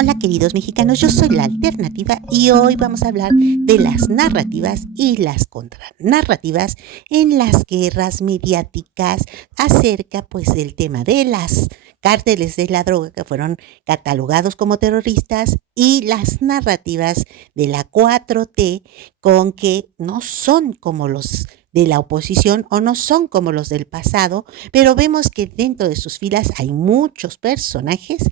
Hola queridos mexicanos, yo soy la Alternativa y hoy vamos a hablar de las narrativas y las contranarrativas en las guerras mediáticas acerca pues del tema de las cárteles de la droga que fueron catalogados como terroristas y las narrativas de la 4T con que no son como los de la oposición o no son como los del pasado, pero vemos que dentro de sus filas hay muchos personajes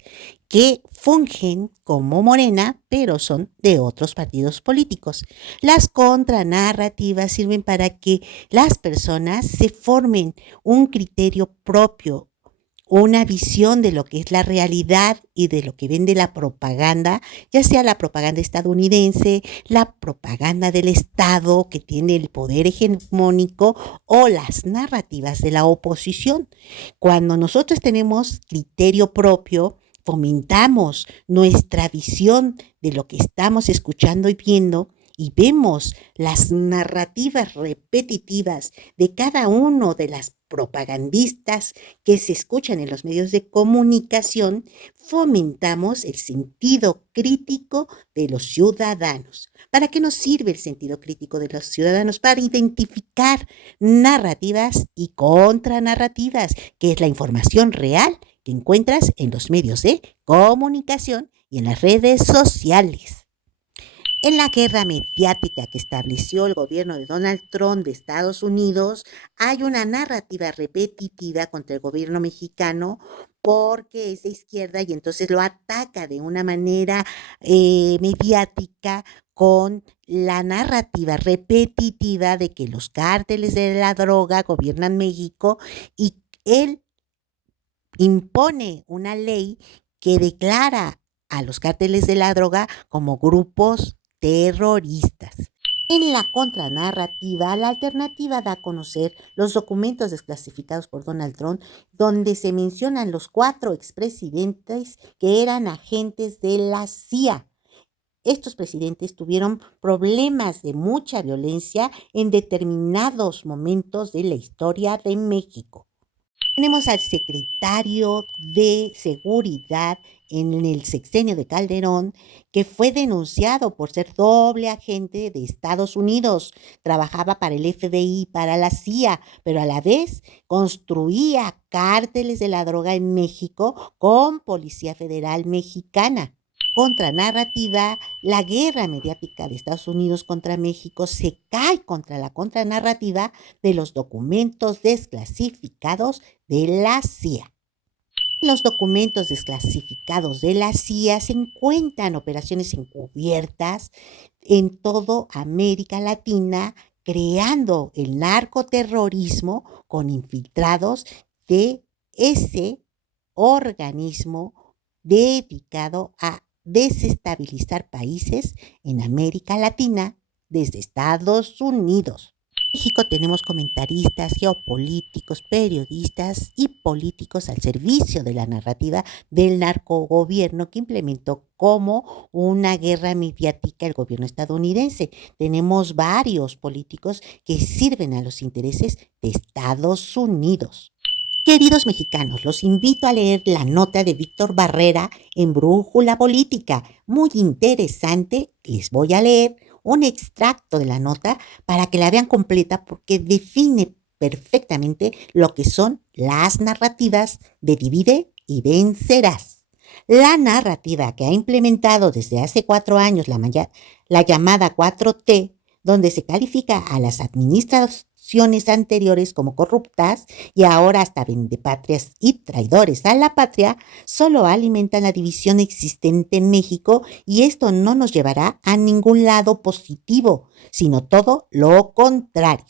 que fungen como Morena, pero son de otros partidos políticos. Las contranarrativas sirven para que las personas se formen un criterio propio, una visión de lo que es la realidad y de lo que vende la propaganda, ya sea la propaganda estadounidense, la propaganda del Estado que tiene el poder hegemónico o las narrativas de la oposición. Cuando nosotros tenemos criterio propio, fomentamos nuestra visión de lo que estamos escuchando y viendo y vemos las narrativas repetitivas de cada uno de las propagandistas que se escuchan en los medios de comunicación, fomentamos el sentido crítico de los ciudadanos. ¿Para qué nos sirve el sentido crítico de los ciudadanos? Para identificar narrativas y contranarrativas, que es la información real que encuentras en los medios de comunicación y en las redes sociales. En la guerra mediática que estableció el gobierno de Donald Trump de Estados Unidos, hay una narrativa repetitiva contra el gobierno mexicano porque es de izquierda y entonces lo ataca de una manera mediática con la narrativa repetitiva de que los cárteles de la droga gobiernan México y él impone una ley que declara a los cárteles de la droga como grupos terroristas. En la contranarrativa, la alternativa da a conocer los documentos desclasificados por Donald Trump, donde se mencionan los 4 expresidentes que eran agentes de la CIA. Estos presidentes tuvieron problemas de mucha violencia en determinados momentos de la historia de México. Tenemos al secretario de Seguridad en el sexenio de Calderón, que fue denunciado por ser doble agente de Estados Unidos. Trabajaba para el FBI, para la CIA, pero a la vez construía cárteles de la droga en México con Policía Federal Mexicana. Contranarrativa, la guerra mediática de Estados Unidos contra México se cae contra la contranarrativa de los documentos desclasificados de la CIA. En los documentos desclasificados de la CIA se encuentran operaciones encubiertas en toda América Latina, creando el narcoterrorismo con infiltrados de ese organismo dedicado a desestabilizar países en América Latina desde Estados Unidos. En México tenemos comentaristas, geopolíticos, periodistas y políticos al servicio de la narrativa del narcogobierno que implementó como una guerra mediática el gobierno estadounidense. Tenemos varios políticos que sirven a los intereses de Estados Unidos. Queridos mexicanos, los invito a leer la nota de Víctor Barrera en Brújula Política. Muy interesante, les voy a leer un extracto de la nota para que la vean completa porque define perfectamente lo que son las narrativas de divide y vencerás. La narrativa que ha implementado desde hace 4 años la llamada 4T, donde se califica a las administraciones anteriores como corruptas y ahora hasta vendepatrias y traidores a la patria, solo alimentan la división existente en México y esto no nos llevará a ningún lado positivo, sino todo lo contrario.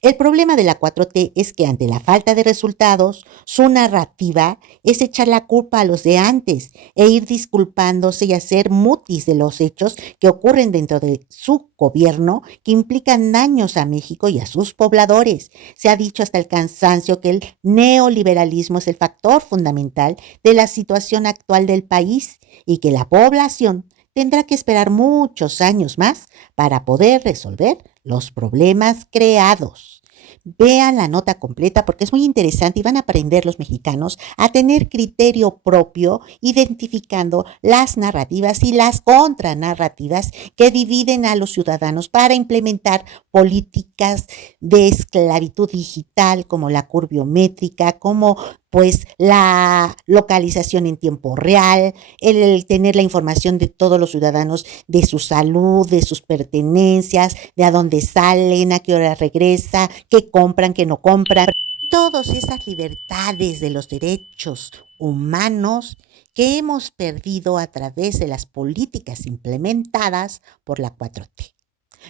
El problema de la 4T es que ante la falta de resultados, su narrativa es echar la culpa a los de antes e ir disculpándose y hacer mutis de los hechos que ocurren dentro de su gobierno que implican daños a México y a sus pobladores. Se ha dicho hasta el cansancio que el neoliberalismo es el factor fundamental de la situación actual del país y que la población tendrá que esperar muchos años más para poder resolver los problemas creados. Vean la nota completa porque es muy interesante y van a aprender los mexicanos a tener criterio propio, identificando las narrativas y las contranarrativas que dividen a los ciudadanos para implementar políticas de esclavitud digital como la curbiométrica, como pues la localización en tiempo real, el tener la información de todos los ciudadanos, de su salud, de sus pertenencias, de a dónde salen, a qué hora regresa, qué compran, qué no compran. Todas esas libertades de los derechos humanos que hemos perdido a través de las políticas implementadas por la 4T.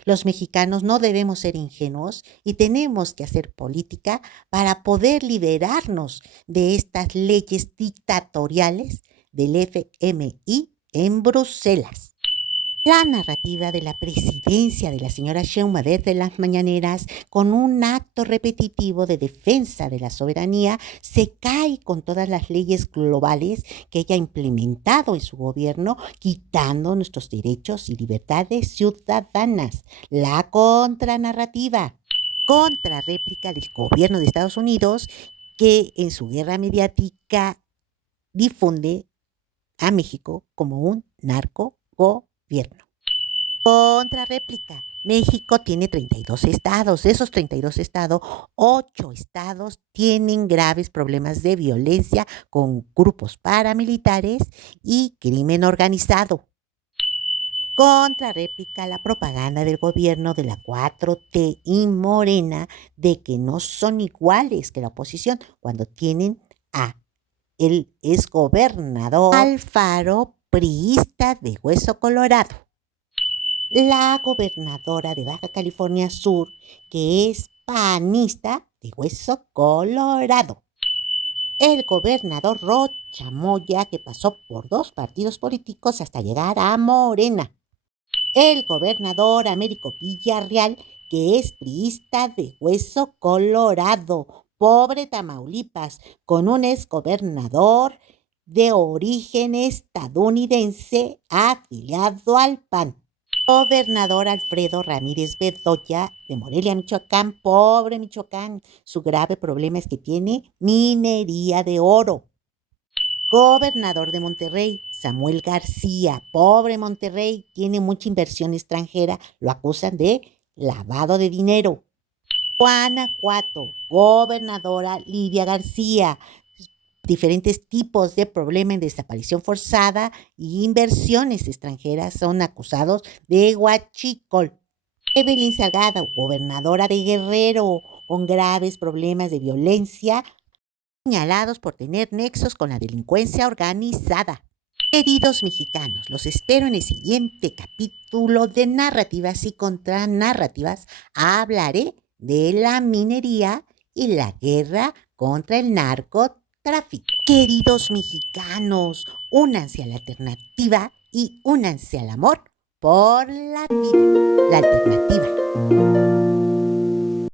Los mexicanos no debemos ser ingenuos y tenemos que hacer política para poder liberarnos de estas leyes dictatoriales del FMI en Bruselas. La narrativa de la presidencia de la señora Sheinbaum desde las mañaneras, con un acto repetitivo de defensa de la soberanía, se cae con todas las leyes globales que ella ha implementado en su gobierno, quitando nuestros derechos y libertades ciudadanas. La contranarrativa, contrarréplica del gobierno de Estados Unidos, que en su guerra mediática difunde a México como un narcogobierno. Contrarréplica. México tiene 32 estados. De esos 32 estados, 8 estados tienen graves problemas de violencia con grupos paramilitares y crimen organizado. Contrarréplica la propaganda del gobierno de la 4T y Morena de que no son iguales que la oposición cuando tienen a el exgobernador Alfaro, priista de hueso colorado, la gobernadora de Baja California Sur, que es panista de hueso colorado, el gobernador Rocha Moya, que pasó por 2 partidos políticos hasta llegar a Morena, el gobernador Américo Villarreal, que es priista de hueso colorado, pobre Tamaulipas, con un exgobernador de origen estadounidense afiliado al PAN. Gobernador Alfredo Ramírez Bedoya de Morelia, Michoacán, pobre Michoacán, su grave problema es que tiene minería de oro. Gobernador de Monterrey, Samuel García, pobre Monterrey, tiene mucha inversión extranjera, lo acusan de lavado de dinero. Guanajuato, gobernadora Lidia García, diferentes tipos de problemas en desaparición forzada y inversiones extranjeras son acusados de huachicol. Evelyn Salgado, gobernadora de Guerrero, con graves problemas de violencia, señalados por tener nexos con la delincuencia organizada. Queridos mexicanos, los espero en el siguiente capítulo de Narrativas y Contranarrativas. Hablaré de la minería y la guerra contra el narcotráfico. Queridos mexicanos, únanse a la alternativa y únanse al amor por la vida. La alternativa.